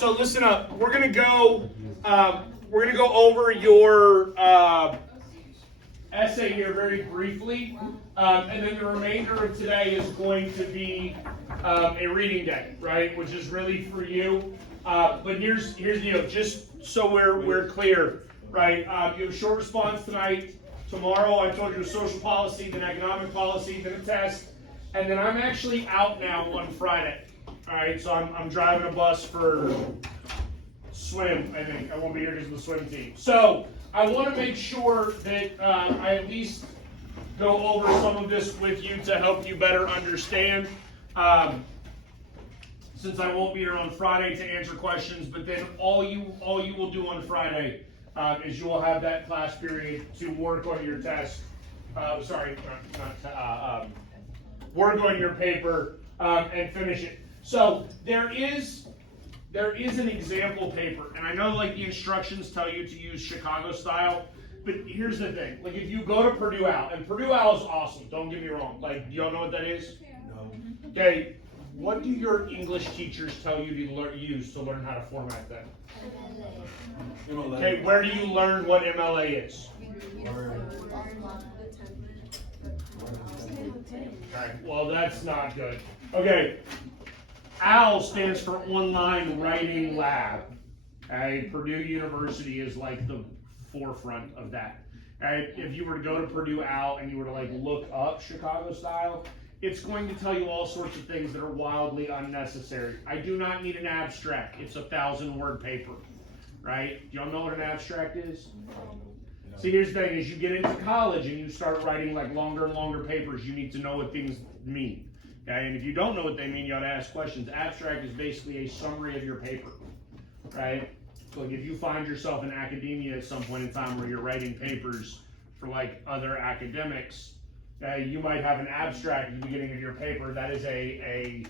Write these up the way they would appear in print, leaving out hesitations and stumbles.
So listen up. We're gonna go over your essay here very briefly, and then the remainder of today is going to be a reading day, right? Which is really for you. But here's the deal. Just so we're clear, right? You have a short response tonight. Tomorrow, I told you, a social policy, then economic policy, then a test, and then I'm actually out now on Friday. All right, so I'm driving a bus for swim. I think I won't be here because of the swim team. So I want to make sure that I at least go over some of this with you to help you better understand. Since I won't be here on Friday to answer questions, but then all you will do on Friday is you will have that class period to work on your test. Work on your paper and finish it. So there is an example paper, and I know like the instructions tell you to use Chicago style, but here's the thing: like if you go to Purdue Owl, and Purdue Owl is awesome. Don't get me wrong. Like, do y'all know what that is? No. Okay. What do your English teachers tell you to use to learn how to format them? MLA. Okay, where do you learn what MLA is? Okay, well that's not good. Okay, OWL stands for Online Writing Lab. Okay, Purdue University is like the forefront of that. Okay, if you were to go to Purdue OWL and you were to like look up Chicago style, it's going to tell you all sorts of things that are wildly unnecessary. I do not need an abstract. It's a 1,000-word paper, right? Do y'all know what an abstract is? No. See, here's the thing: as you get into college and you start writing like longer and longer papers, you need to know what things mean. Okay, and if you don't know what they mean, you ought to ask questions. Abstract is basically a summary of your paper, right? So like if you find yourself in academia at some point in time where you're writing papers for like other academics, you might have an abstract at the beginning of your paper that is a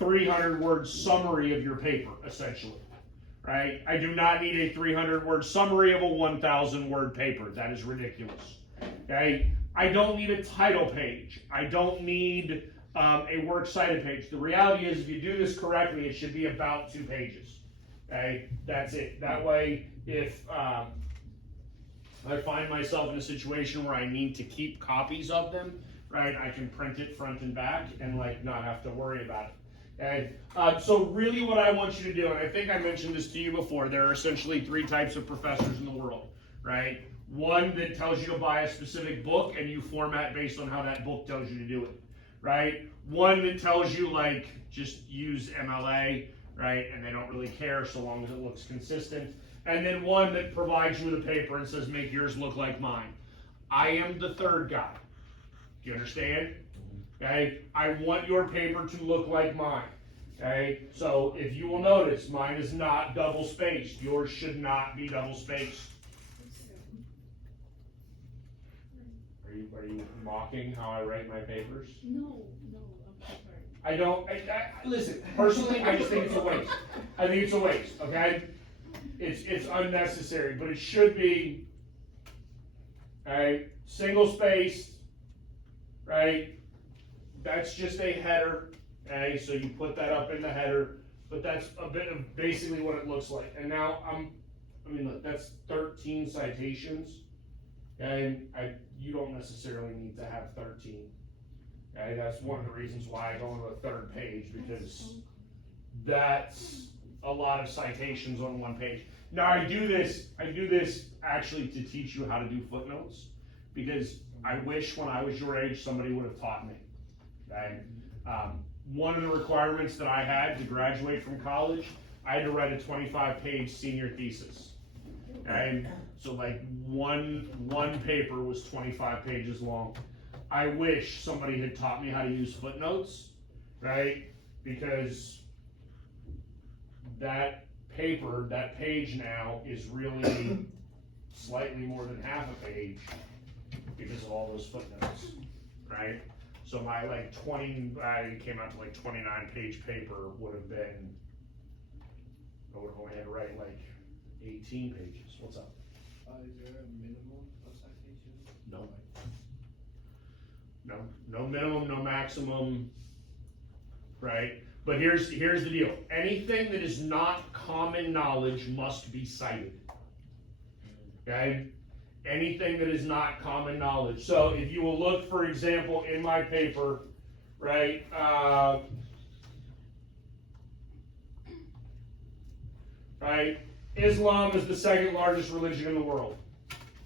300-word summary of your paper, essentially, right? I do not need a 300-word summary of a 1,000-word paper. That is ridiculous, okay? I don't need a title page. I don't need a works cited page. The reality is, if you do this correctly, it should be about 2 pages, okay? That's it. That way, if I find myself in a situation where I need to keep copies of them, right, I can print it front and back and like not have to worry about it. Okay? So really what I want you to do, and I think I mentioned this to you before, there are essentially 3 types of professors in the world, right? One that tells you to buy a specific book and you format based on how that book tells you to do it, right? One that tells you like just use MLA, right, and they don't really care so long as it looks consistent. And then one that provides you with a paper and says, make yours look like mine. I am the third guy. Do you understand? Okay? I want your paper to look like mine. Okay? So if you will notice, mine is not double spaced. Yours should not be double spaced. Are you mocking how I write my papers? No, I'm sorry. Listen, personally, I just think it's a waste. I think it's a waste, okay? It's unnecessary, but it should be, right, single spaced, right? That's just a header, okay? So you put that up in the header, but that's a bit of basically what it looks like. And now look, that's 13 citations, and you don't necessarily need to have 13. Okay, that's one of the reasons why I go to a 3rd page, because that's a lot of citations on 1 page. Now I do this actually to teach you how to do footnotes, because I wish when I was your age somebody would have taught me. Okay? One of the requirements that I had to graduate from college, I had to write a 25-page senior thesis. Okay? So like one paper was 25 pages long. I wish somebody had taught me how to use footnotes, right? Because that paper, that page now is really slightly more than half a page because of all those footnotes, right? So my I came out to like 29-page paper would have been, I would have only had to write like 18 pages. What's up? Is there a minimum of citations? No. No minimum, no maximum, right? But here's the deal. Anything that is not common knowledge must be cited. Okay? Anything that is not common knowledge. So if you will look, for example, in my paper, right? Right? Islam is the second largest religion in the world.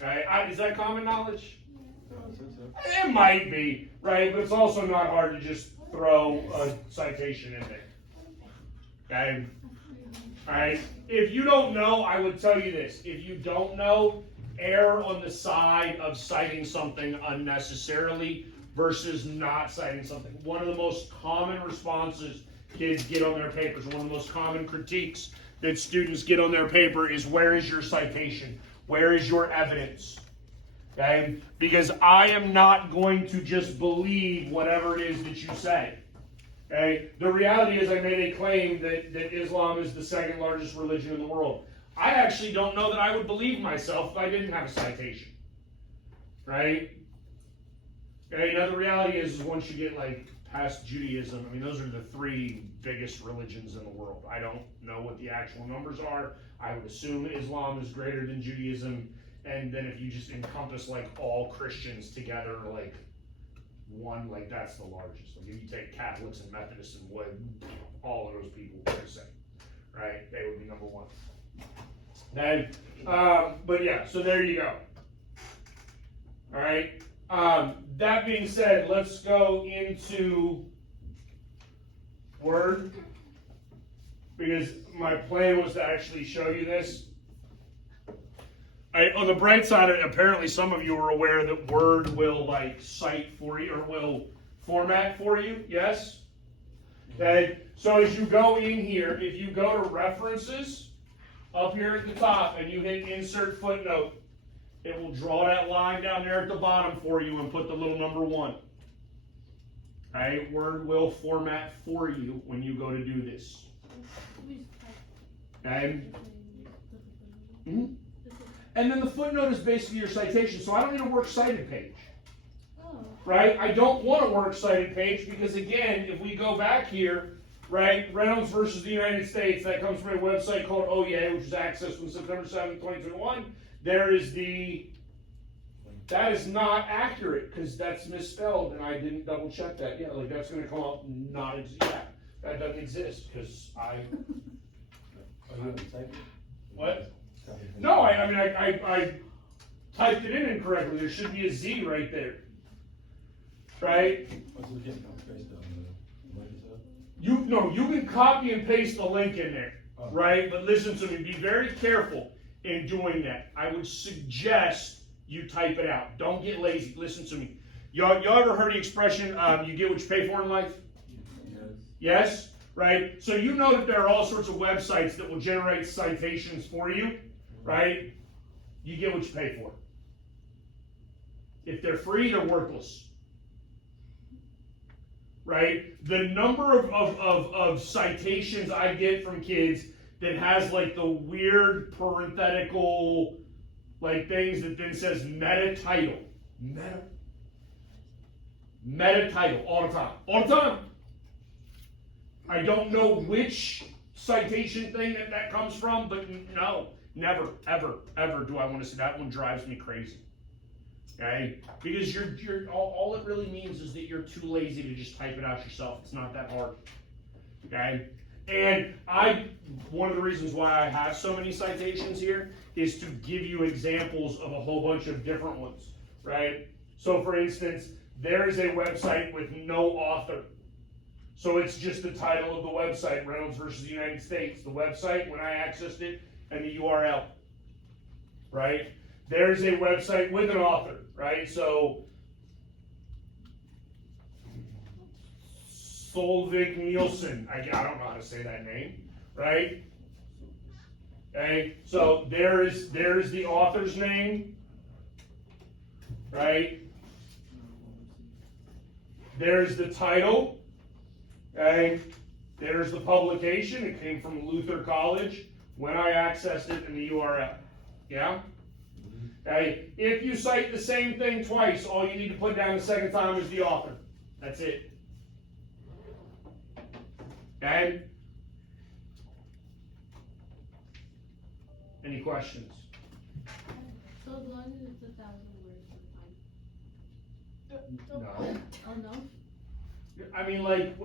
Okay? Is that common knowledge? It might be, right? But it's also not hard to just throw a citation in there. Okay? Alright? If you don't know, I would tell you this. If you don't know, err on the side of citing something unnecessarily versus not citing something. One of the most common responses kids get on their papers, one of the most common critiques that students get on their paper is, where is your citation? Where is your evidence? Okay? Because I am not going to just believe whatever it is that you say. Okay? The reality is, I made a claim that Islam is the second largest religion in the world. I actually don't know that I would believe myself if I didn't have a citation. Right? Okay, now the reality is once you get like past Judaism, I mean, those are the three biggest religions in the world. I don't know what the actual numbers are. I would assume Islam is greater than Judaism. And then if you just encompass like all Christians together, like one, like that's the largest. Like if you take Catholics and Methodists and what, all of those people would the same, right? They would be number one. And, but yeah, so there you go. All right. That being said, let's go into Word, because my plan was to actually show you this. On the bright side, apparently some of you are aware that Word will like cite for you, or will format for you, yes? Okay, so as you go in here, if you go to References, up here at the top, and you hit Insert Footnote, it will draw that line down there at the bottom for you and put the little number 1. Okay, Word will format for you when you go to do this. Okay? Mm-hmm. And then the footnote is basically your citation, so I don't need a works cited page. Right? I don't want a works cited page because, again, if we go back here, right, Reynolds versus the United States, that comes from a website called OYA, which was accessed on September 7, 2021. There is that is not accurate because that's misspelled and I didn't double check that. Yeah, like that's going to come up that doesn't exist because What? No, I typed it in incorrectly. There should be a Z right there. Right? You can copy and paste the link in there. Right? But listen to me, be very careful in doing that. I would suggest you type it out. Don't get lazy. Listen to me. Y'all ever heard the expression, you get what you pay for in life? Yes? Right? So you know that there are all sorts of websites that will generate citations for you, right? You get what you pay for. If they're free, they're worthless. Right? The number of citations I get from kids that has like the weird parenthetical like things that then says meta title. Meta title all the time. All the time. I don't know which citation thing that comes from, but no, never, ever do I want to see that. One drives me crazy. Okay? Because you're all it really means is that you're too lazy to just type it out yourself. It's not that hard. Okay? And one of the reasons why I have so many citations here is to give you examples of a whole bunch of different ones, right? So for instance, there is a website with no author. So it's just the title of the website, Reynolds versus the United States, the website when I accessed it, and the URL, right? There's a website with an author, right? So Solvik Nielsen, I don't know how to say that name, right? Okay, so there's the author's name, right? There's the title, okay? There's the publication. It came from Luther College when I accessed it in the URL. Yeah? Okay, if you cite the same thing twice, all you need to put down the second time is the author. That's it. Okay? Any questions? So as long as it's 1,000 words, I'm fine. No. Oh, no? I mean, like,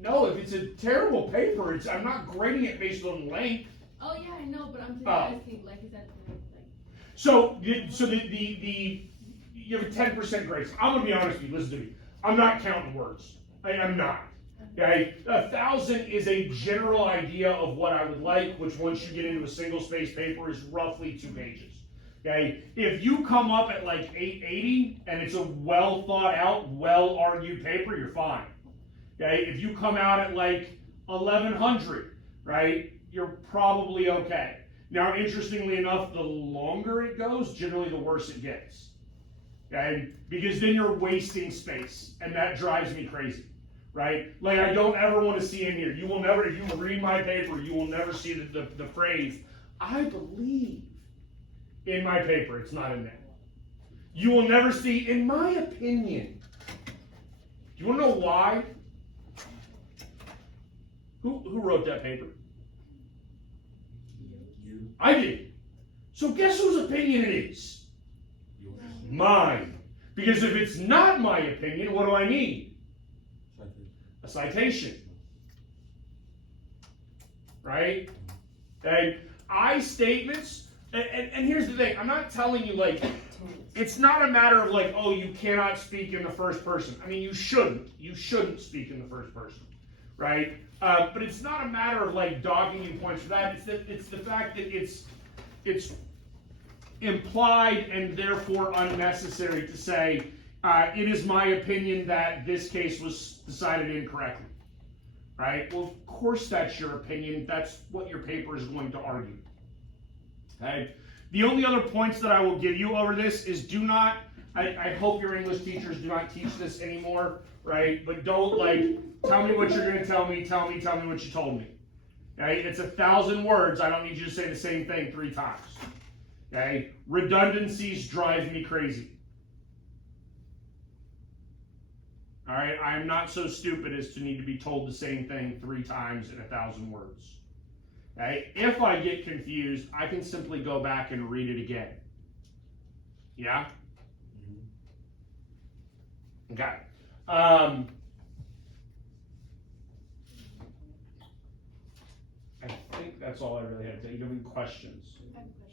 no, if it's a terrible paper, I'm not grading it based on length. Oh, yeah, I know, but I'm just Oh. asking, like, is that the right thing? So you have a 10% grade. I'm gonna be honest with you, listen to me. I'm not counting words. I'm not. Okay? 1,000 is a general idea of what I would like, which once you get into a single space paper is roughly 2 pages. Okay? If you come up at like 880 and it's a well thought out, well argued paper, you're fine. Okay? If you come out at like 1100, right, you're probably okay. Now, interestingly enough, the longer it goes, generally the worse it gets. Okay? Because then you're wasting space, and that drives me crazy. Right? Like, I don't ever want to see in here. You will never, if you read my paper, you will never see the phrase, I believe in my paper. It's not in there. You will never see, in my opinion. Do you want to know why? Who wrote that paper? You. I did. So guess whose opinion it is? Yours. Mine. Because if it's not my opinion, what do I need? A citation. Right? Okay? I statements, and here's the thing, I'm not telling you, like, it's not a matter of like, oh, you cannot speak in the first person. I mean, you shouldn't speak in the first person. Right? But it's not a matter of like dogging you points for that. It's the fact that it's implied and therefore unnecessary to say, it is my opinion that this case was decided incorrectly. Right? Well, of course that's your opinion. That's what your paper is going to argue. Okay? The only other points that I will give you over this is do not, I hope your English teachers do not teach this anymore, right? But don't like, tell me what you're going to tell me what you told me. Okay? It's 1,000 words. I don't need you to say the same thing 3 times. Okay? Redundancies drive me crazy. All right? I am not so stupid as to need to be told the same thing 3 times in 1,000 words. Okay? If I get confused, I can simply go back and read it again. Yeah? Okay. I think that's all I really had to say. You have any questions? I have a question.